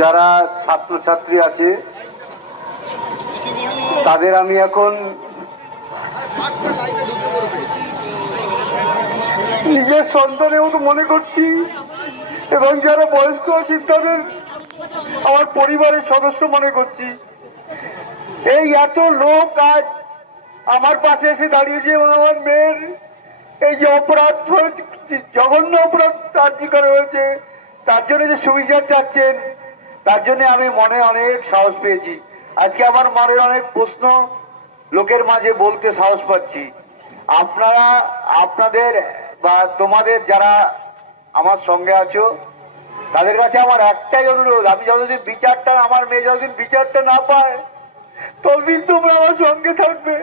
যারা ছাত্রছাত্রী আছে তাদের আমি এখন নিজের সন্তানের মতো মনে করছি, এবং যারা বয়স্ক আছে তাদের আমার পরিবারের সদস্য মনে করছি। এই এত লোক আজ আমার পাশে এসে দাঁড়িয়েছে এবং আমার মেয়ের এই যে অপরাধ, জঘন্য অপরাধ কার্যকর করা হয়েছে, তার জন্য যে সুবিচার চাচ্ছেন, তার জন্য আমি মনে অনেক সাহস পেয়েছি। আজকে আমার মনের অনেক প্রশ্ন লোকের মাঝে বলতে সাহস পাচ্ছি। আপনারা আপনাদের বা তোমাদের যারা আমার সঙ্গে আছো তাদের কাছে আমার একটাই অনুরোধ, আমি যতদিন বিচারটা, আমার মেয়ে যতদিন বিচারটা না পায় ততদিন তোমরা আমার সঙ্গে থাকবে।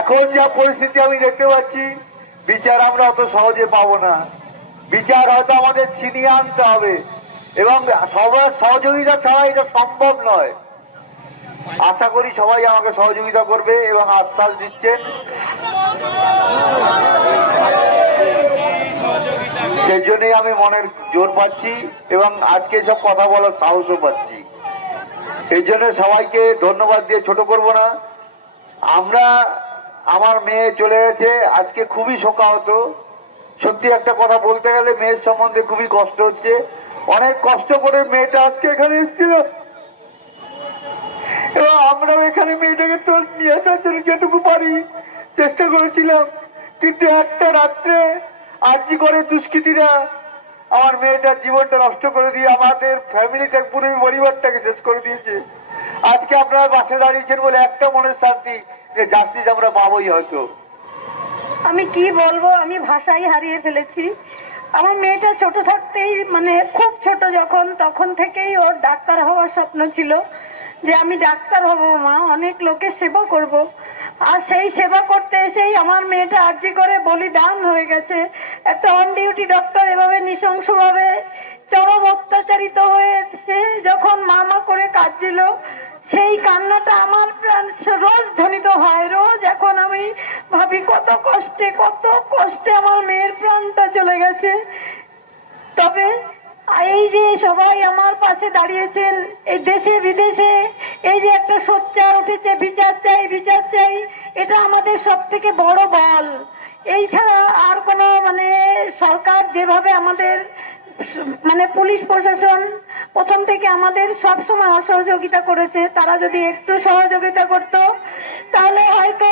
এখন যা পরিস্থিতি আমি দেখতে পাচ্ছি, বিচার আমরা অত সহজে পাবো না। বিচার হয়তো আমাদের ছিনিয়ে আনতে হবে, এবং সবার সহযোগিতা ছাড়া এটা সম্ভব নয়। আশা করি সবাই আমাকে সহযোগিতা করবে এবং আশ্বাস দিচ্ছেন, সেই জন্যই আমি মনের জোর পাচ্ছি এবং আজকে সব কথা বলার সাহসও পাচ্ছি। এই জন্য সবাইকে ধন্যবাদ দিয়ে ছোট করব না। আমরা, আমার মেয়ে চলে গেছে, আজকে খুবই শোকাহত। সত্যি একটা কথা বলতে গেলে মেয়ের সম্বন্ধে খুবই কষ্ট হচ্ছে। অনেক কষ্ট করে মেয়েটা আজকে এখানে এসেছিল এবং আমরাও এখানে মেয়েটাকে তো নিয়ে আসার জন্য যেটুকু পারি চেষ্টা করেছিলাম, কিন্তু একটা রাত্রে আরজি করে দুষ্কৃতীরা আমার মেয়েটার জীবনটা নষ্ট করে দিয়ে আমাদের ফ্যামিলিটা, পুরো পরিবারটাকে শেষ করে দিয়েছে। আজকে আপনারা পাশে দাঁড়িয়েছেন বলে একটা মনের শান্তি যে জাস্টিস আমরা পাবোই হয়তো। আমি কি বলবো, আমি ভাষাই হারিয়ে ফেলেছি। আমার মেয়েটা ছোট থাকতেই, মানে খুব ছোট যখন, তখন থেকেই ওর ডাক্তার হওয়ার স্বপ্ন ছিল যে আমি ডাক্তার হব মা, অনেক লোকের সেবা করব। আর সেই সেবা করতে এসেই আমার মেয়েটা আরজি করে বলিদান হয়ে গেছে। একটা অন ডিউটি ডক্টর এভাবে নৃশংসভাবে চরম অত্যাচারিত হয়ে সে যখন মা করে কাঁদছিল, সেই কান্নাটা আমার প্রাণ রোজ ধ্বনিত হয় রোজ। এখন আমি ভাবি কত কষ্টে আমার মেয়ের প্রাণটা চলে গেছে। তবে এই যে সবাই আমার পাশে দাঁড়িয়েছেন, এই দেশে বিদেশে এই যে একটা সোচ্চার উঠেছে, বিচার চাই, এটা আমাদের সব থেকে বড় বল। এই ছাড়া আর কোনো, মানে সরকার যেভাবে আমাদের, মানে পুলিশ প্রশাসন প্রথম থেকে আমাদের সব সময় অসহযোগিতা করেছে, তারা যদি একটু সহযোগিতা করত তাহলে হয়তো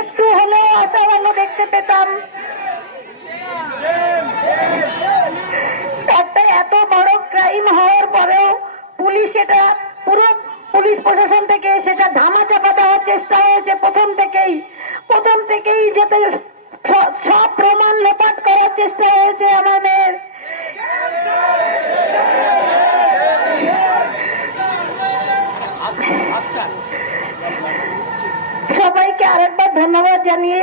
একটু হলেও আশা ভালো দেখতে পেতাম। একটা এত বড় ক্রাইম হওয়ার পরেও পুলিশ, এটা পুরো পুলিশ প্রশাসন থেকে সেটা ধামাচাপা দেওয়ার চেষ্টা হয়েছে প্রথম থেকেই যাতে সব প্রমাণ লোপাট করার চেষ্টা হয়েছে আমাদের। সবাইকে আরেকবার ধন্যবাদ জানিয়ে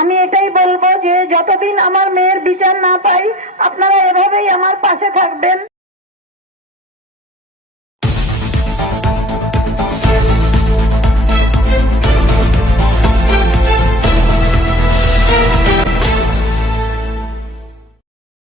আমি এটাই বলবো যে যতদিন আমার মেয়ের বিচার না পাই আপনারা এভাবেই আমার পাশে থাকবেন।